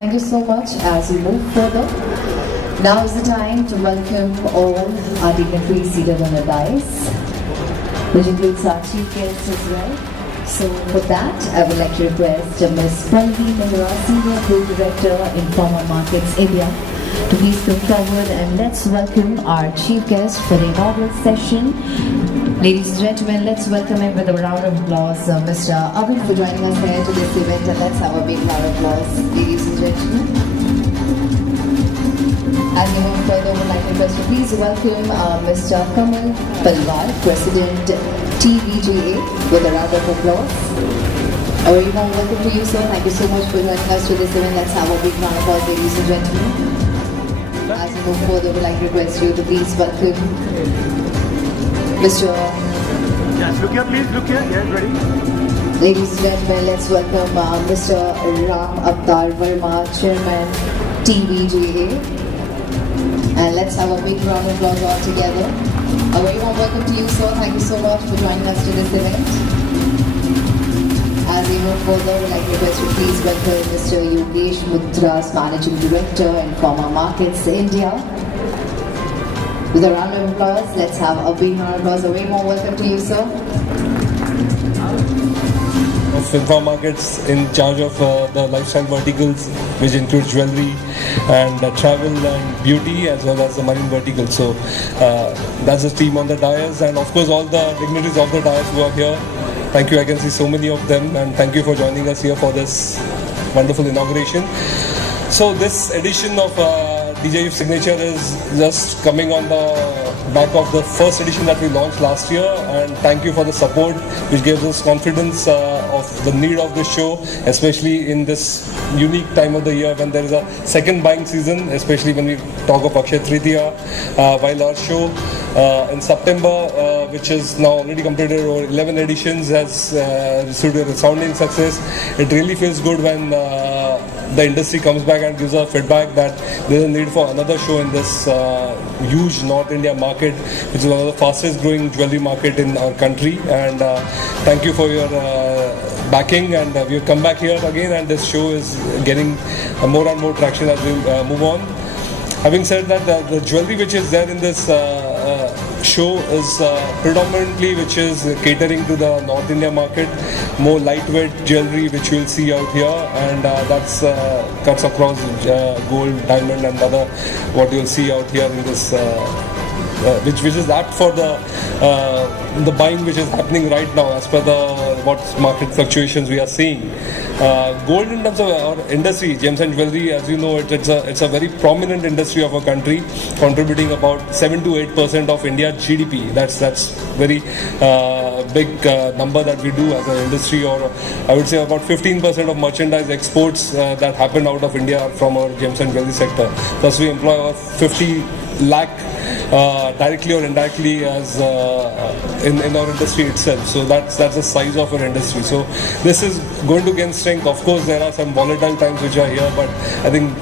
Thank you so much. As we move further, now is the time to welcome all our dignitaries seated on the dais, which includes our chief guests as well. So for that, I would like to request Ms. Pallavi Mehra, Senior Group Director, Informa Markets India, to please come forward and let's welcome our chief guest for the inaugural session. Ladies and gentlemen, let's welcome him with a round of applause, Mr. Avin, for joining us here to this event, and let's have a big round of applause, ladies and gentlemen. As we move further, I would like to request to please welcome Mr. Kamal Palwar, President TVGA, with a round of applause. A very warm welcome to you, sir. Thank you so much for joining us to this event. Let's have a big round of applause, ladies and gentlemen. As we move further, I would like to request you to please welcome Mr. Yes, look here, please, look here. Yes, ready? Ladies and gentlemen, let's welcome Mr. Ram Avtar Verma, Chairman TVGA. And let's have a big round of applause all together. A very warm welcome to you, sir. Thank you so much for joining us to this event. As we move further, I would like to request you please welcome Mr. Yogesh Mutras, Managing Director, Informa Markets India. With a round of applause, let's have a big round of applause. A very warm welcome to you, sir. Of Informa Markets, in charge of the lifestyle verticals, which include jewelry and travel and beauty, as well as the marine vertical. So that's the team on the dais, and of course all the dignitaries of the dais who are here. Thank you. I can see so many of them, and thank you for joining us here for this wonderful inauguration. So this edition of DJUF Signature is just coming on the back of the first edition that we launched last year, and thank you for the support which gives us confidence of the need of this show, especially in this unique time of the year when there is a second buying season, especially when we talk of Akshaya Tritiya, while our show in September, which is now already completed over 11 editions, has received a resounding success. It really feels good when the industry comes back and gives us feedback that there is a need for another show in this huge North India market, which is one of the fastest growing jewelry market in our country. And thank you for your backing, and we've come back here again, and this show is getting more and more traction as we move on. Having said that, the jewelry which is there in this show is predominantly which is catering to the North India market, more lightweight jewelry which we'll see out here, and that's cuts across gold, diamond and other what you'll see out here in this which is apt for the buying which is happening right now as per the what market fluctuations we are seeing. Gold in terms of our industry, gems and jewelry, as you know, it's a very prominent industry of our country, contributing about 7 to 8% of India's GDP. That's very big number that we do as an industry, or I would say about 15% of merchandise exports that happen out of India from our gems and jewelry sector. Thus, we employ about 50 lakh directly or indirectly as in our industry itself. So that's the size of our industry. So this is going to gain strength. Of course, there are some volatile times which are here, but I think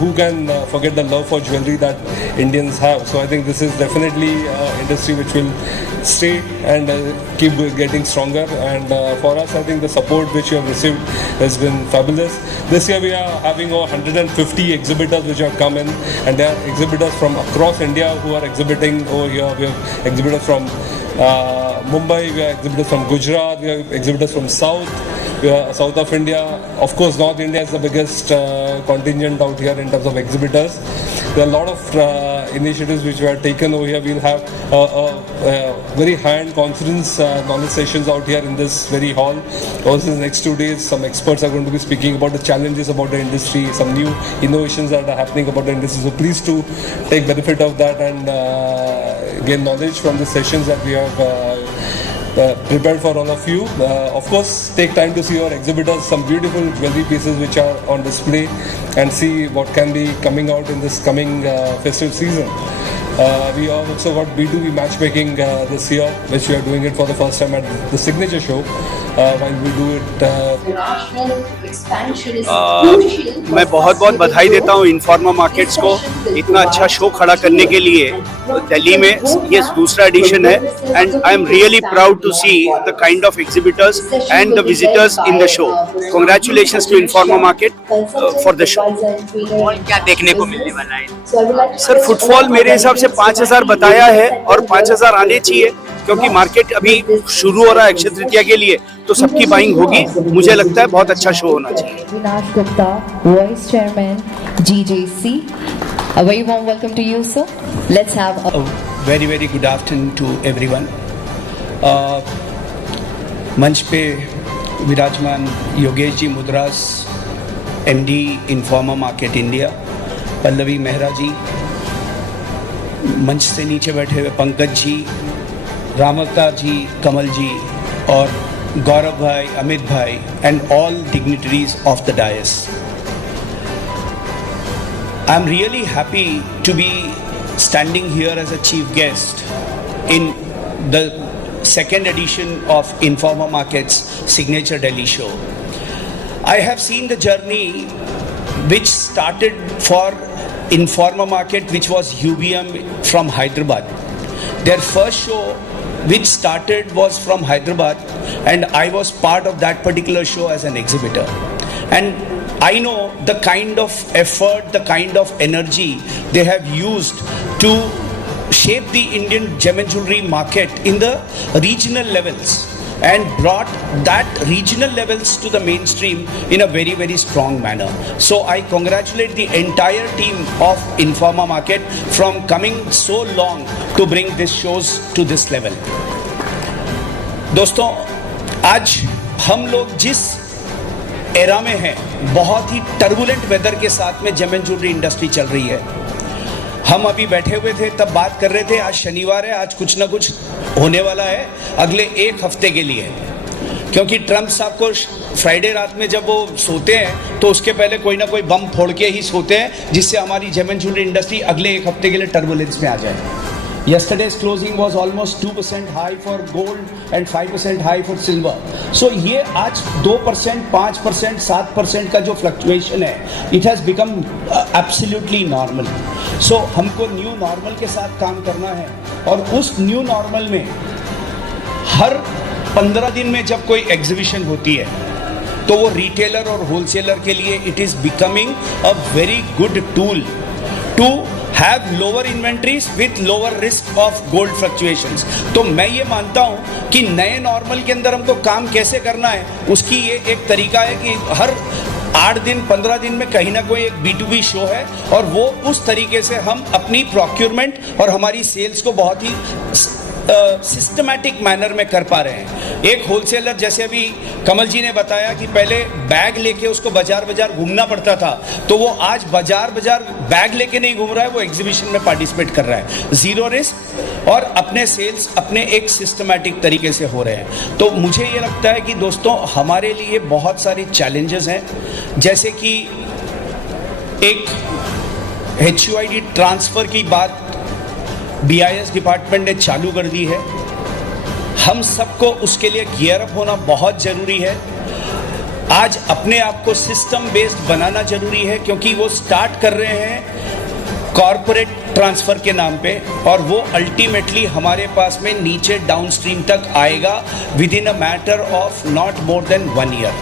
who can forget the love for jewelry that Indians have? So I think this is definitely an industry which will stay and keep getting stronger. And for us, I think the support which you have received has been fabulous. This year we are having over 150 exhibitors which have come in, and there are exhibitors from across India who are exhibiting over here. We have exhibitors from Mumbai, we have exhibitors from Gujarat, we have exhibitors from South of India. Of course, North India is the biggest contingent out here in terms of exhibitors. There are a lot of initiatives which were taken over here. We'll have very high-end conference knowledge sessions out here in this very hall. Also, in the next 2 days, some experts are going to be speaking about the challenges about the industry, some new innovations that are happening about the industry. So please to take benefit of that and gain knowledge from the sessions that we have prepared for all of you. Of course, take time to see our exhibitors, some beautiful jewelry pieces which are on display, and see what can be coming out in this coming festive season. We have also got B2B matchmaking this year, which we are doing it for the first time at the Signature Show. While we do it, मैं बहुत बहुत बधाई देता हूँ इन्फॉर्मा markets को इतना अच्छा show खड़ा करने के लिए दिल्ली में ये दूसरा एडिशन है and I am really proud to see the kind of exhibitors and the visitors in the show. Congratulations to Informa market for the show. और क्या देखने को मिलने वाला है? सर फुटफॉल मेरे हिसाब से 5,000 बताया है और 5,000 आने चाहिए क्योंकि मार्केट अभी शुरू हो रहा है अक्षय तृतीया के लिए, तो सबकी बाइंग होगी. मुझे लगता है बहुत अच्छा शो होना चाहिए. Avinash Gupta, Vice Chairman, GJC. A very warm welcome to you, sir. Let's have a very good afternoon to everyone. मंच पे विराजमान Yogesh ji Mudras, MD Informa market India, Pallavi Mehra ji, मंच से नीचे बैठे हुए पंकज जी, रामवतार जी, कमल जी और गौरव भाई, अमित भाई and all dignitaries of the dais. I'm really happy to be standing here as a chief guest in the second edition of Informa Markets Signature Delhi Show. I have seen the journey which started for Informa Market, which was UBM from Hyderabad. Their first show which started was from Hyderabad and I was part of that particular show as an exhibitor. And I know the kind of effort, the kind of energy they have used to shape the Indian gem and jewelry market in the regional levels and brought that regional levels to the mainstream in a very strong manner. So I congratulate the entire team of Informa Market from coming so long to bring these shows to this level. दोस्तों, आज हम लोग जिस era में हैं, बहुत ही turbulent weather के साथ में जेम एंड ज्वेलरी इंडस्ट्री चल रही है. हम अभी बैठे हुए थे, तब बात कर रहे थे, आज शनिवार है, आज कुछ ना कुछ होने वाला है अगले एक हफ्ते के लिए, क्योंकि ट्रम्प साहब को फ्राइडे रात में जब वो सोते हैं तो उसके पहले कोई ना कोई बम फोड़ के ही सोते हैं, जिससे हमारी जेम एंड ज्वेलरी इंडस्ट्री अगले एक हफ्ते के लिए टर्बुलेंस में आ जाए. Yesterday's closing was almost 2% high for gold and 5% high for silver. So ये आज 2%, 5%, 7% का जो fluctuation है, it has become absolutely normal. So हमको न्यू नॉर्मल के साथ काम करना है और उस न्यू नॉर्मल में हर 15 दिन में जब कोई एग्जीबिशन होती है तो वो रिटेलर और होलसेलर के लिए it is becoming a very good tool to have lower inventories with lower risk of gold fluctuations. तो मैं ये मानता हूँ कि नए नॉर्मल के अंदर हमको काम कैसे करना है, उसकी ये एक तरीका है कि हर 8 दिन 15 दिन में कहीं ना कोई एक B2B शो है और वो उस तरीके से हम अपनी प्रोक्योरमेंट और हमारी सेल्स को बहुत ही सिस्टमैटिक मैनर में कर पा रहे हैं. एक होलसेलर, जैसे अभी कमल जी ने बताया कि पहले बैग लेके उसको बाजार घूमना पड़ता था, तो वो आज बाजार बैग लेके नहीं घूम रहा है, वो एग्जीबिशन में पार्टिसिपेट कर रहा है. जीरो रिस्क और अपने सेल्स अपने एक सिस्टमैटिक तरीके से हो रहे हैं. तो मुझे ये लगता है कि दोस्तों हमारे लिए बहुत सारे चैलेंजेस हैं, जैसे कि एक HUID ट्रांसफ़र की बात BIS डिपार्टमेंट ने चालू कर दी है. हम सबको उसके लिए गियर अप होना बहुत ज़रूरी है. आज अपने आप को सिस्टम बेस्ड बनाना ज़रूरी है, क्योंकि वो स्टार्ट कर रहे हैं कॉरपोरेट ट्रांसफ़र के नाम पे और वो अल्टीमेटली हमारे पास में नीचे डाउनस्ट्रीम तक आएगा within a matter of not more than 1 year.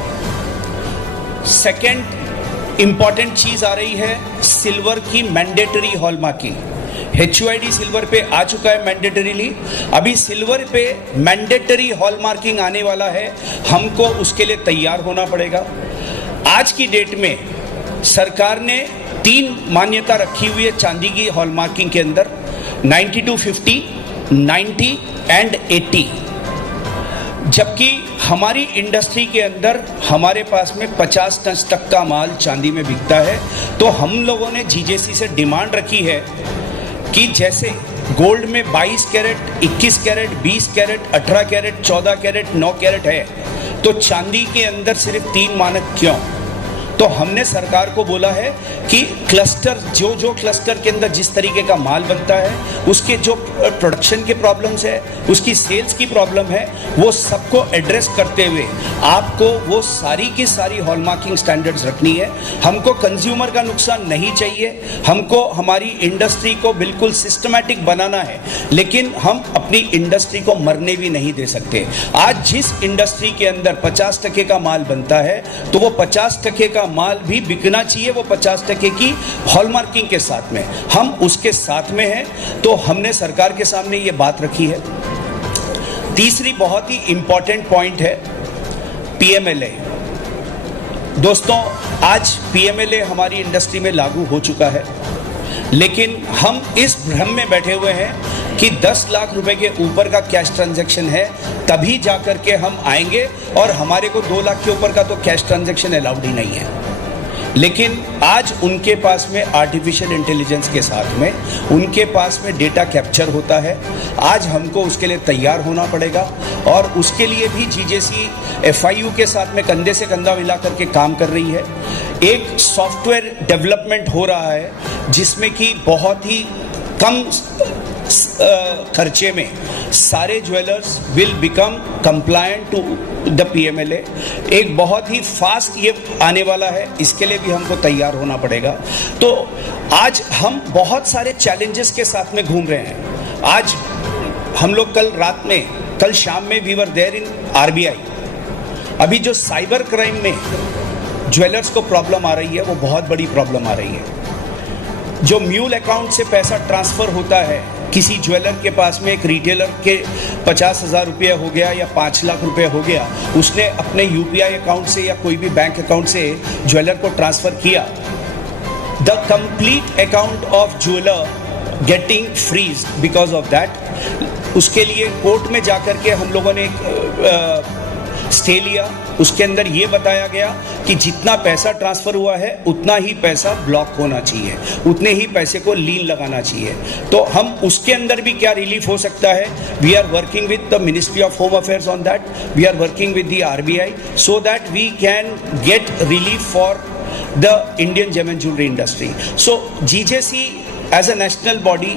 Second important चीज़ आ रही है सिल्वर की मैंडेटरी हॉलमार्किंग. HUID सिल्वर पे आ चुका है मैंडेटरीली, अभी सिल्वर पे मैंडेटरी हॉलमार्किंग आने वाला है. हमको उसके लिए तैयार होना पड़ेगा. आज की डेट में सरकार ने 3 मान्यता रखी हुई है चांदी की हॉलमार्किंग के अंदर, 9250, 90 एंड 80. जबकि हमारी इंडस्ट्री के अंदर हमारे पास में 50 टन तक का माल चांदी में बिकता है. तो हम लोगों ने GJC से डिमांड रखी है कि जैसे गोल्ड में 22 carat, 21 carat, 20 carat, 18 carat, 14 carat, 9 carat है, तो चांदी के अंदर सिर्फ 3 मानक क्यों? तो हमने सरकार को बोला है कि क्लस्टर जो क्लस्टर के अंदर जिस तरीके का माल बनता है, उसके जो प्रोडक्शन के प्रॉब्लम्स है, उसकी सेल्स की प्रॉब्लम है, वो सबको एड्रेस करते हुए आपको वो सारी की सारी हॉलमार्किंग स्टैंडर्ड्स रखनी है। हमको कंज्यूमर का नुकसान नहीं चाहिए, हमको हमारी इंडस्ट्री को बिल्कुल सिस्टमैटिक बनाना है, लेकिन हम अपनी इंडस्ट्री को मरने भी नहीं दे सकते। आज जिस इंडस्ट्री के अंदर 50% का माल बनता है, तो वो 50% का माल भी बिकना चाहिए वो 50% की हॉलमार्किंग के साथ में। हम उसके साथ में हैं, तो हमने सरकार के सामने ये बात रखी है। तीसरी बहुत ही इंपॉर्टेंट पॉइंट है पीएमएलए। दोस्तों, आज पीएमएलए हमारी इंडस्ट्री में लागू हो चुका है, लेकिन हम इस भ्रम में बैठे हुए हैं कि 10 लाख रुपए के ऊपर का कैश ट्रांजैक्शन है तभी जाकर के हम आएंगे, और हमारे को 2 लाख के ऊपर का तो कैश ट्रांजैक्शन अलाउड ही नहीं है। लेकिन आज उनके पास में आर्टिफिशियल इंटेलिजेंस के साथ में उनके पास में डेटा कैप्चर होता है। आज हमको उसके लिए तैयार होना पड़ेगा, और उसके लिए भी जीजेसी एफआईयू के साथ में कंधे से कंधा मिला करके काम कर रही है। एक सॉफ्टवेयर डेवलपमेंट हो रहा है जिसमें कि बहुत ही कम खर्चे में सारे jewellers will become compliant to the PMLA. एक बहुत ही फास्ट ये आने वाला है, इसके लिए भी हमको तैयार होना पड़ेगा। तो आज हम बहुत सारे चैलेंजेस के साथ में घूम रहे हैं। आज हम लोग कल शाम में we were there in RBI. अभी जो साइबर क्राइम में ज्वेलर्स को प्रॉब्लम आ रही है, वो बहुत बड़ी प्रॉब्लम आ रही है। जो म्यूल अकाउंट से पैसा ट्रांसफर होता है किसी ज्वेलर के पास में, एक रिटेलर के 50,000 रुपये हो गया या 5 लाख रुपए हो गया, उसने अपने यूपीआई अकाउंट से या कोई भी बैंक अकाउंट से ज्वेलर को ट्रांसफर किया, the complete account of jeweller getting freeze because of that. उसके लिए कोर्ट में जाकर के हम लोगों ने एक स्टे लिया। उसके अंदर ये बताया गया कि जितना पैसा ट्रांसफर हुआ है उतना ही पैसा ब्लॉक होना चाहिए, उतने ही पैसे को लीन लगाना चाहिए। तो हम उसके अंदर भी क्या रिलीफ हो सकता है, we are working with the ministry of home affairs on that, we are working with the RBI so that we can get relief for the Indian gem and jewellery industry. So GJC as a national body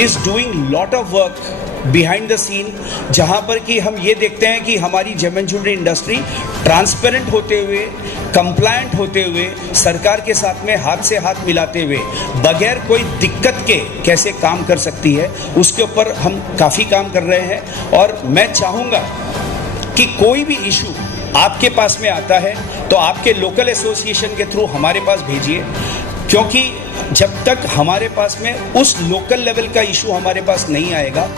is doing lot of work behind the scene, जहां पर कि हम ये देखते हैं कि हमारी gem and jewellery industry transparent होते हुए, कंप्लायंट होते हुए, सरकार के साथ में हाथ से हाथ मिलाते हुए, बगैर कोई दिक्कत के कैसे काम कर सकती है, उसके ऊपर हम काफ़ी काम कर रहे हैं। और मैं चाहूँगा कि कोई भी इशू आपके पास में आता है तो आपके लोकल एसोसिएशन के थ्रू हमारे पास भेजिए, क्योंकि जब तक हमारे पास में उस लोकल लेवल का इशू हमारे पास नहीं आएगा,